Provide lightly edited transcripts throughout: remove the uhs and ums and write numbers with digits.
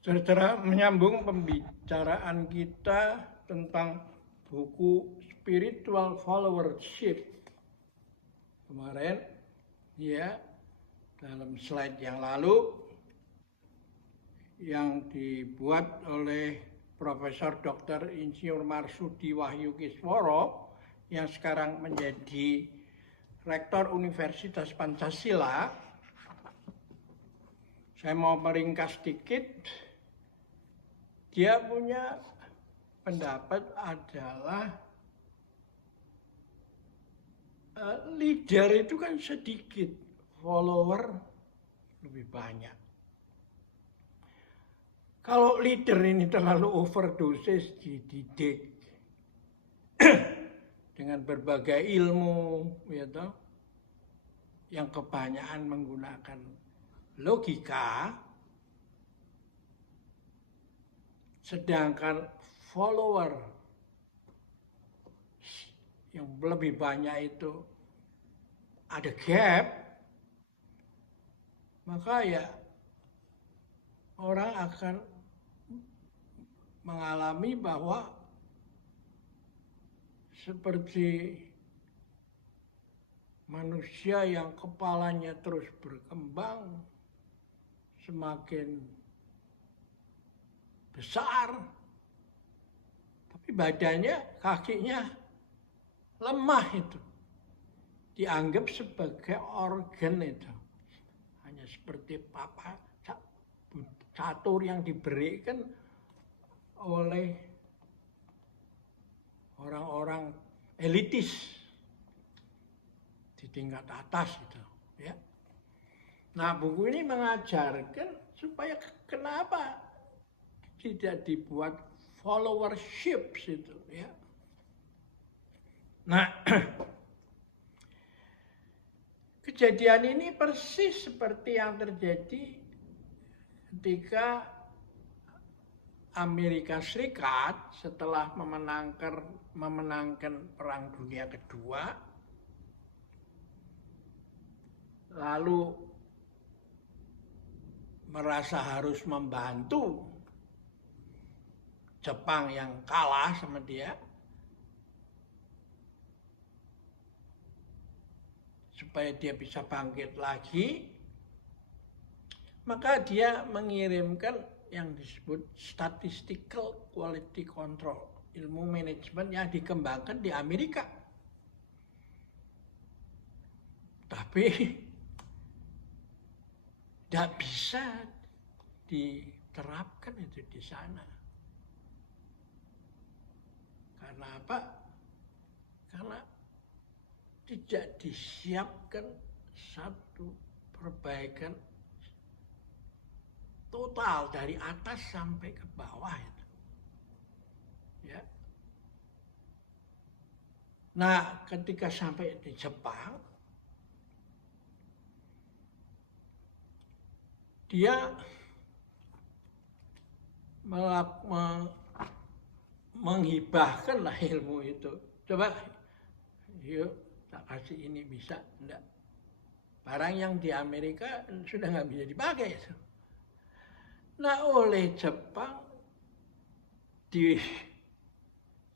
Saudara, menyambung pembicaraan kita tentang buku Spiritual Followership. Kemarin, ya, dalam slide yang lalu, yang dibuat oleh Profesor Dr. Insinyur Marsudi Wahyu Kisworo, yang sekarang menjadi Rektor Universitas Pancasila. Saya mau meringkas sedikit. Dia punya pendapat adalah leader itu kan sedikit, follower lebih banyak. Kalau leader ini terlalu overdosis dididik dengan berbagai ilmu, ya toh, yang kebanyakan menggunakan logika, sedangkan follower yang lebih banyak itu ada gap, maka ya orang akan mengalami bahwa seperti manusia yang kepalanya terus berkembang, semakin besar, tapi badannya, kakinya lemah itu. Dianggap sebagai organ itu. Hanya seperti papa catur yang diberikan oleh orang-orang elitis di tingkat atas itu, ya. Nah, buku ini mengajarkan supaya kenapa tidak dibuat followership itu, ya. Nah, kejadian ini persis seperti yang terjadi ketika Amerika Serikat setelah memenangkan Perang Dunia Kedua, lalu merasa harus membantu Jepang yang kalah sama dia, supaya dia bisa bangkit lagi, maka dia mengirimkan yang disebut statistical quality control, ilmu manajemen yang dikembangkan di Amerika. Tapi tidak bisa diterapkan itu di sana. Karena apa? Karena tidak disiapkan satu perbaikan total dari atas sampai ke bawah itu. Ya. Nah, ketika sampai di Jepang, dia menghibahkanlah ilmu itu. Coba, yuk tak kasih ini, bisa enggak? Barang yang di Amerika sudah nggak bisa dipakai itu. Nah, oleh Jepang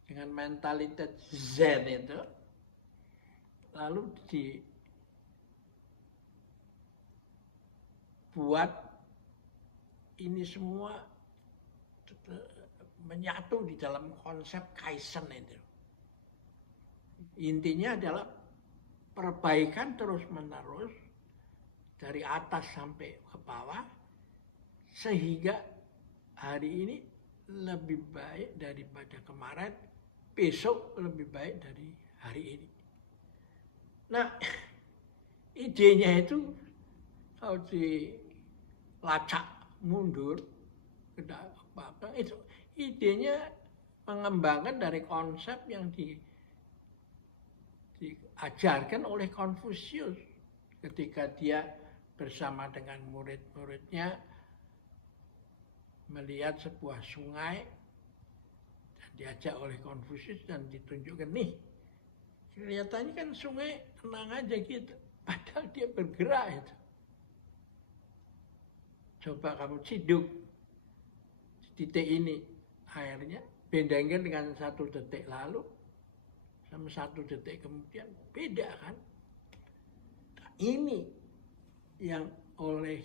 dengan mentalitas Zen itu, lalu dibuat ini semua menyatu di dalam konsep Kaizen itu. Intinya adalah perbaikan terus-menerus dari atas sampai ke bawah, sehingga hari ini lebih baik daripada kemarin, besok lebih baik dari hari ini. Nah, idenya itu kalau dilacak mundur ke belakang, itu idenya mengembangkan dari konsep yang diajarkan oleh Konfusius ketika dia bersama dengan murid-muridnya melihat sebuah sungai dan diajak oleh Konfusius dan ditunjukkan, nih, kelihatannya kan sungai tenang aja gitu, padahal dia bergerak itu. Coba kamu ciduk, titik ini airnya, bedanya dengan 1 detik lalu sama 1 detik kemudian, beda kan? Nah, ini yang oleh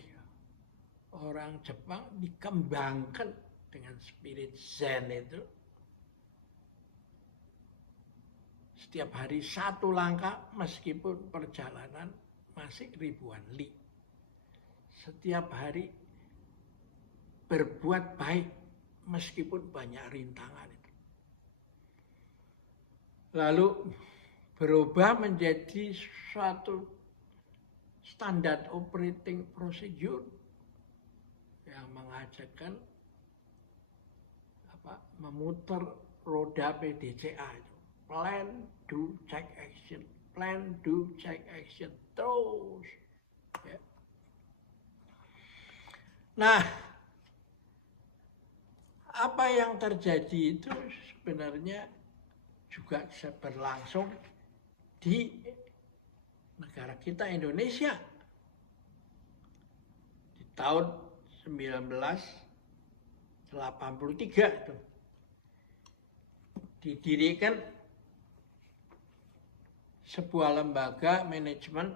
orang Jepang dikembangkan dengan spirit Zen itu. Setiap hari 1 langkah meskipun perjalanan masih ribuan li. Setiap hari berbuat baik meskipun banyak rintangan itu. Lalu berubah menjadi suatu standar operating procedure yang mengajarkan memutar roda PDCA itu. Plan, do, check, action. Plan, do, check, action. Terus. Ya. Nah, apa yang terjadi itu sebenarnya juga berlangsung di negara kita Indonesia. Di tahun 1983 itu didirikan sebuah lembaga manajemen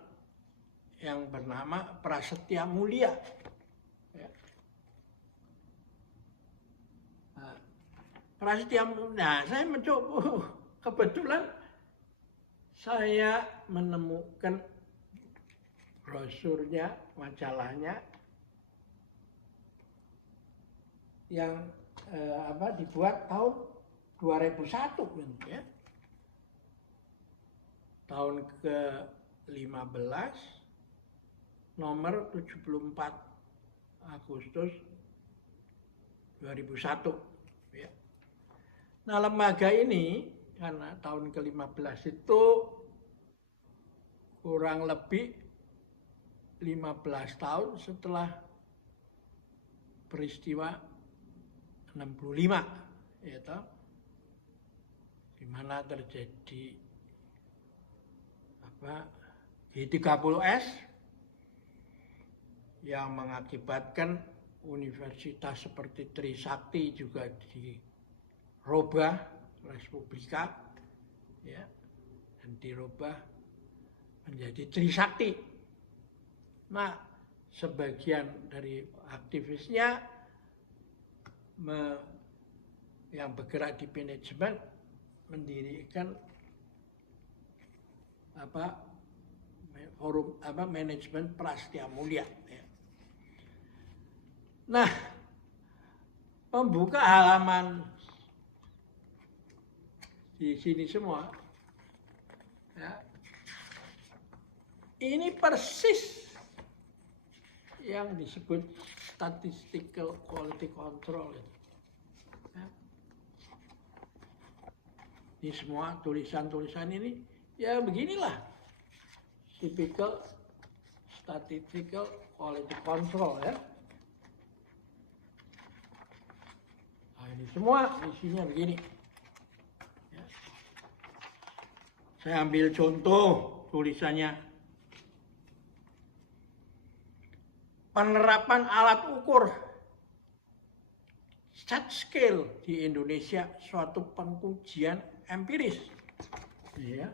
yang bernama Prasetya Mulia. Ya. Nah, Prasetya Mulia, saya mencoba, kebetulan saya menemukan brosurnya, majalahnya yang dibuat tahun 2001 ya. Tahun ke-15 nomor 74 Agustus 2001 ya. Nah, lembaga ini karena tahun ke-15 itu kurang lebih 15 tahun setelah peristiwa 65 yaitu di mana terjadi G30S yang mengakibatkan universitas seperti Trisakti juga dirubah, Respublika ya, dan dirubah menjadi Trisakti. Nah, sebagian dari aktivisnya yang bergerak di manajemen mendirikan forum manajemen Prasetya Mulia. Ya. Nah, pembuka halaman di sini semua, ya, ini persis yang disebut statistical quality control. Ya. Ini semua tulisan-tulisan ini, ya beginilah typical statistical quality control ya. Nah, ini semua isinya begini. Ya. Saya ambil contoh tulisannya. Penerapan alat ukur set scale di Indonesia suatu pengujian empiris. Ya.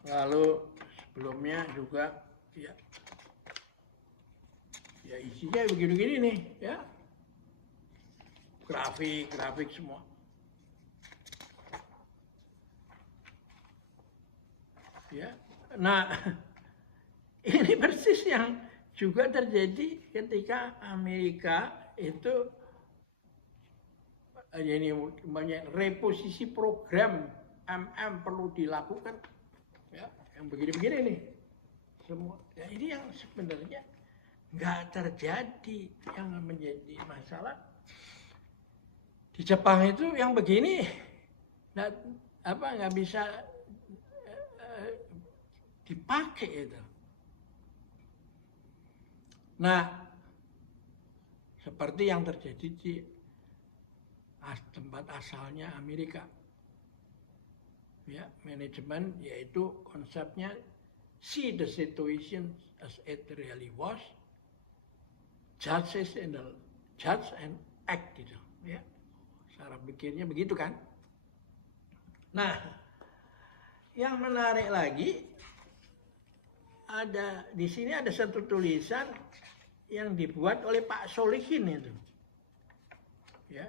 Lalu sebelumnya juga ya isinya begini-begini nih ya, grafik semua. Ya, nah ini persis yang juga terjadi ketika Amerika itu ini banyak reposisi program perlu dilakukan. Ya, yang begini-begini nih semua. Ya, ini yang sebenarnya nggak terjadi. Yang menjadi masalah di Jepang itu yang begini nggak bisa dipakai itu. Nah, seperti yang terjadi di tempat asalnya Amerika. Ya, manajemen yaitu konsepnya see the situation as it really was, judge judge and act gitu ya. Cara pikirnya begitu kan. Nah, yang menarik lagi ada di sini ada satu tulisan yang dibuat oleh Pak Solihin itu. Ya.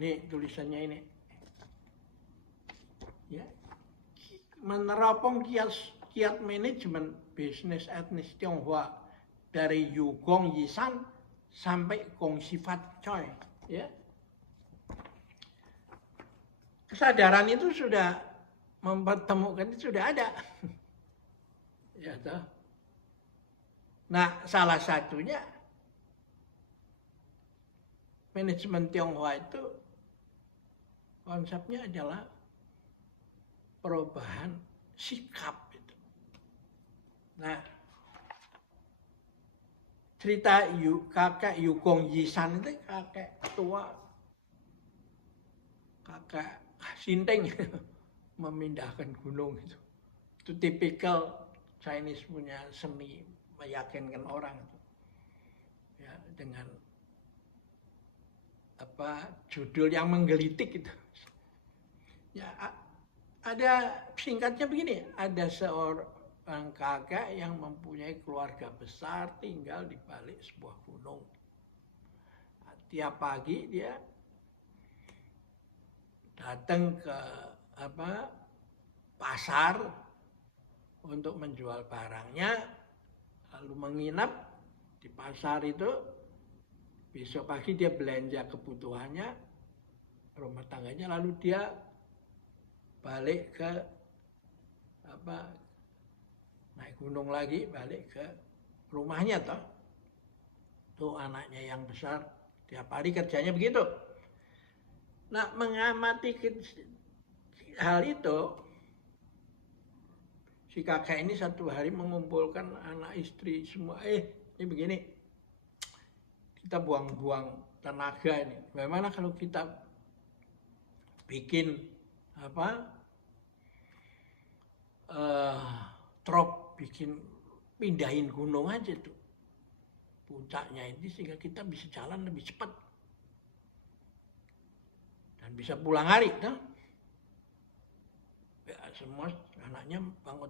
Ini tulisannya ini. Ya. Meneropong kiat manajemen bisnis etnis Tionghoa dari Yugong Yisan sampai Gong Sifat Choi, ya. Kesadaran itu sudah mempertemukan, itu sudah ada. Ya toh. Nah, salah satunya manajemen Tionghoa itu konsepnya adalah perubahan sikap itu. Nah, cerita kakek Yugong Yisan itu kakek tua, kakek Sinteng memindahkan gunung itu. Itu tipikal Chinese punya seni meyakinkan orang itu. Ya, dengan judul yang menggelitik itu. Ya, ada singkatnya begini, ada seorang kakek yang mempunyai keluarga besar tinggal di balik sebuah gunung. Tiap pagi dia datang ke pasar untuk menjual barangnya, lalu menginap di pasar itu. Besok pagi dia belanja kebutuhannya rumah tangganya, lalu dia balik ke naik gunung lagi, balik ke rumahnya toh. Tuh anaknya yang besar tiap hari kerjanya begitu. Nah, mengamati hal itu, si kakek ini satu hari mengumpulkan anak istri semua. Ini begini, kita buang-buang tenaga ini. Bagaimana kalau kita bikin truk, pindahin gunung aja tuh puncaknya ini, sehingga kita bisa jalan lebih cepat dan bisa pulang hari tuh. Ya, semua anaknya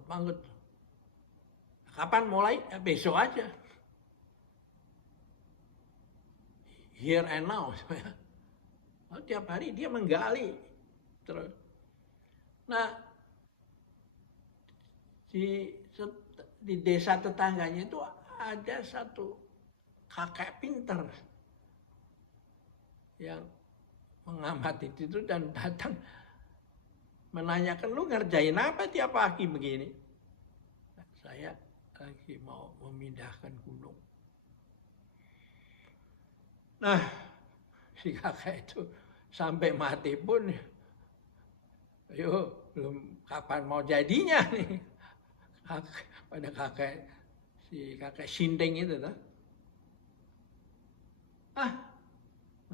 banget. Kapan mulai? Ya, besok aja. Here and now. Tiap hari dia menggali terus. Nah, di desa tetangganya itu ada satu kakek pinter yang mengamati itu dan datang menanyakan, lu ngerjain apa tiap pagi begini? Nah, saya lagi mau memindahkan gunung. Nah, si kakek itu sampai mati pun, belum kapan mau jadinya nih. Pada si kakek Sinteng itu tuh.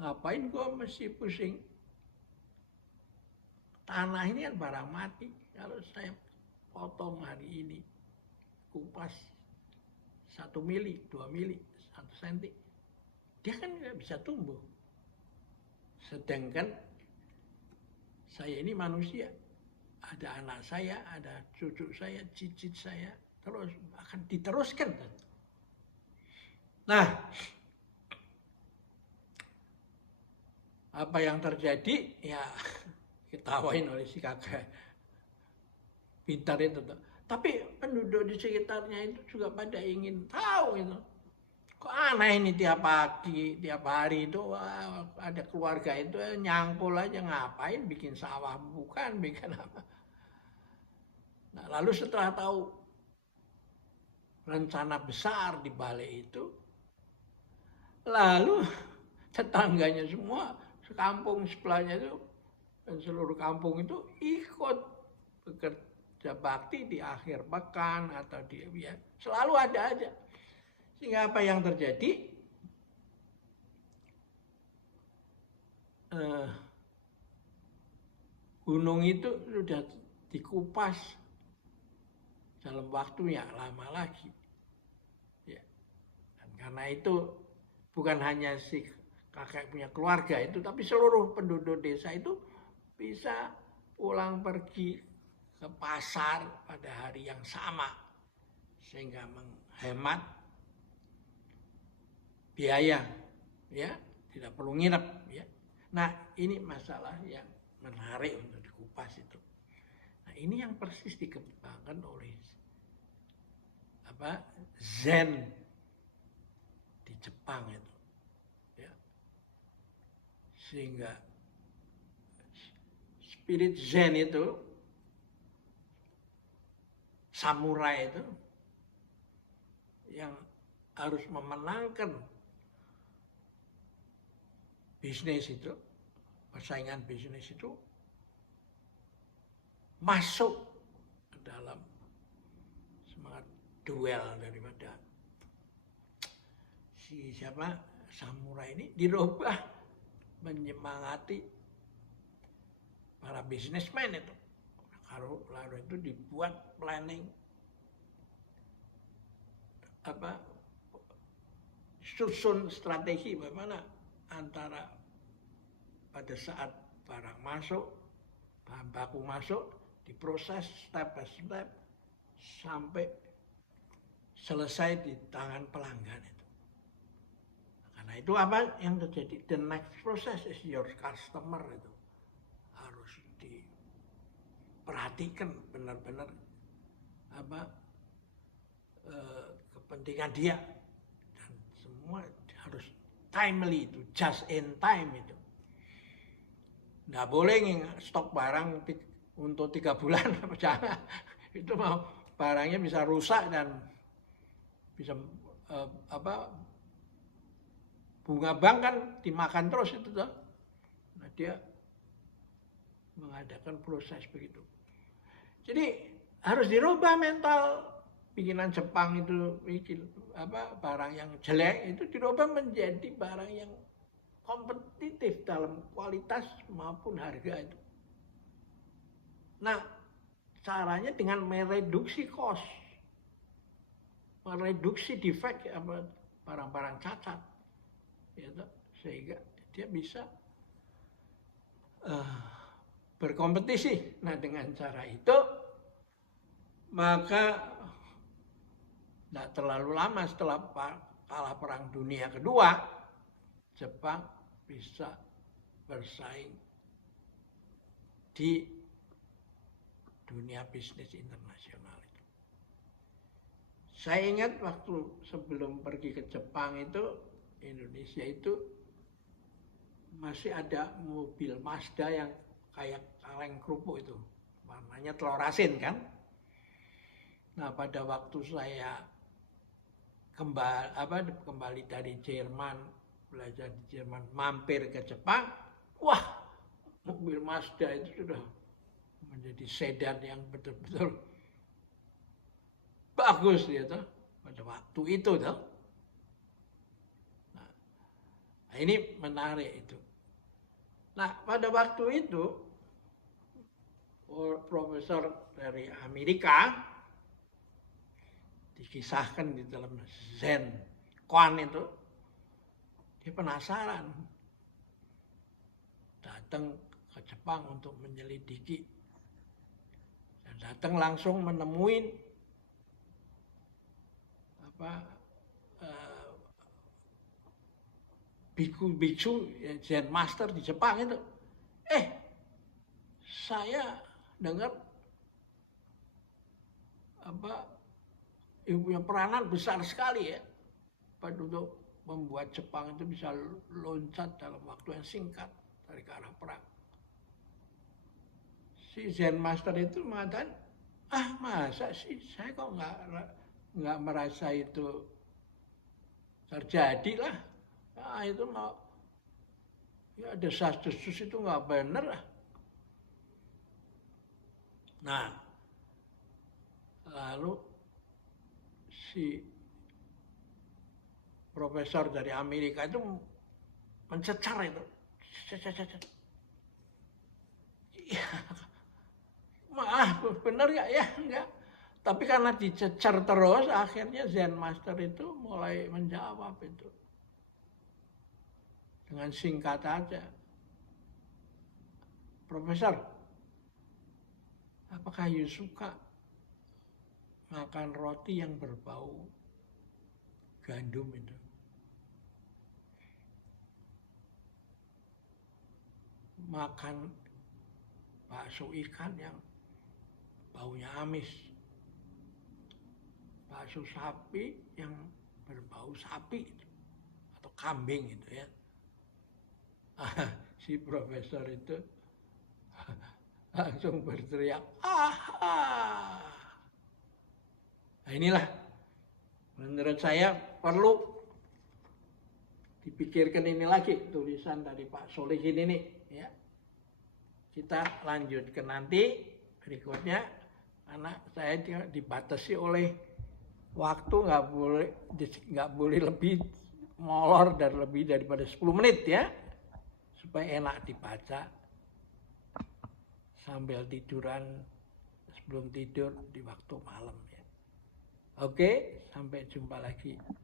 Ngapain gua mesti pusing? Tanah ini kan barang mati. Kalau saya potong hari ini, kupas 1 mili, 2 mili, 1 senti, dia kan nggak bisa tumbuh. Sedangkan saya ini manusia, ada anak saya, ada cucu saya, cicit saya, terus akan diteruskan. Nah, apa yang terjadi? Ya, ketawain oleh si kakek pintar itu. Tapi penduduk di sekitarnya itu juga pada ingin tahu itu. Kok aneh ini tiap pagi, tiap hari itu ada keluarga itu nyangkul aja, ngapain bikin sawah, bukan bikin apa. Nah, lalu setelah tahu rencana besar di balik itu, lalu tetangganya semua, sekampung sebelahnya itu, dan seluruh kampung itu ikut bekerja bakti di akhir pekan atau ya, selalu ada aja. Sehingga apa yang terjadi? Gunung itu sudah dikupas dalam waktu yang lama lagi. Ya. Dan Karena itu bukan hanya si kakek punya keluarga itu, tapi seluruh penduduk desa itu bisa pulang pergi ke pasar pada hari yang sama, sehingga menghemat biaya, ya, tidak perlu nginep, ya. Nah, ini masalah yang menarik untuk dikupas itu. Nah, ini yang persis dikembangkan oleh Zen di Jepang itu, ya. Sehingga spirit Zen itu, samurai itu, yang harus memenangkan bisnis itu, persaingan bisnis itu, masuk ke dalam semangat duel daripada si samurai ini, dirubah menyemangati para bisnismen itu. Lalu itu dibuat planning susun strategi bagaimana antara pada saat barang masuk, bahan baku masuk, diproses step by step sampai selesai di tangan pelanggan itu. Karena itu apa yang terjadi? The next process is your customer itu harus diperhatikan benar-benar kepentingan dia, dan semua harus timely itu, just in time itu. Nggak boleh stok barang untuk 3 bulan, jangan. Itu mau barangnya bisa rusak dan bisa bunga bank kan dimakan terus itu tuh. Nah, dia mengadakan proses begitu. Jadi harus dirubah mental bikinan Jepang itu, barang yang jelek itu dirubah menjadi barang yang kompetitif dalam kualitas maupun harga itu. Nah, caranya dengan mereduksi cost, mereduksi defect barang-barang cacat, gitu, sehingga dia bisa berkompetisi. Nah, dengan cara itu maka tidak terlalu lama setelah kalah Perang Dunia Kedua, Jepang bisa bersaing di dunia bisnis internasional itu. Saya ingat waktu sebelum pergi ke Jepang itu, Indonesia itu masih ada mobil Mazda yang kayak kaleng kerupuk itu, warnanya telur asin kan. Nah, pada waktu saya kembali dari Jerman, belajar di Jerman, mampir ke Jepang, wah, mobil Mazda itu sudah menjadi sedan yang betul-betul bagus gitu pada waktu itu tuh. Nah, ini menarik itu. Nah, pada waktu itu profesor dari Amerika dikisahkan di dalam Zen Koan itu, dia penasaran, datang ke Jepang untuk menyelidiki, dan datang langsung menemuin biku Zen Master di Jepang itu. Saya dengar ibu punya peranan besar sekali ya untuk membuat Jepang itu bisa loncat dalam waktu yang singkat dari ke arah perang. Si Zen Master itu mengatakan, masa sih saya kok nggak merasa itu terjadi lah. Itu mau ya desas-desus itu nggak bener lah. Nah, lalu si profesor dari Amerika itu mencecar itu. Ya, benar nggak ya? Enggak. Tapi karena dicecer terus, akhirnya Zen Master itu mulai menjawab itu. Dengan singkat aja. Profesor, apakah you suka makan roti yang berbau gandum itu? Makan bakso ikan yang baunya amis, bakso sapi yang berbau sapi atau kambing gitu ya. Si profesor itu langsung berteriak, ah. Nah inilah menurut saya perlu dipikirkan ini lagi tulisan dari Pak Solihin ini ya. Kita lanjutkan nanti berikutnya karena saya dibatasi oleh waktu, nggak boleh lebih molor dan lebih daripada 10 menit ya, supaya enak dibaca sambil tiduran sebelum tidur di waktu malam ya. Oke, sampai jumpa lagi.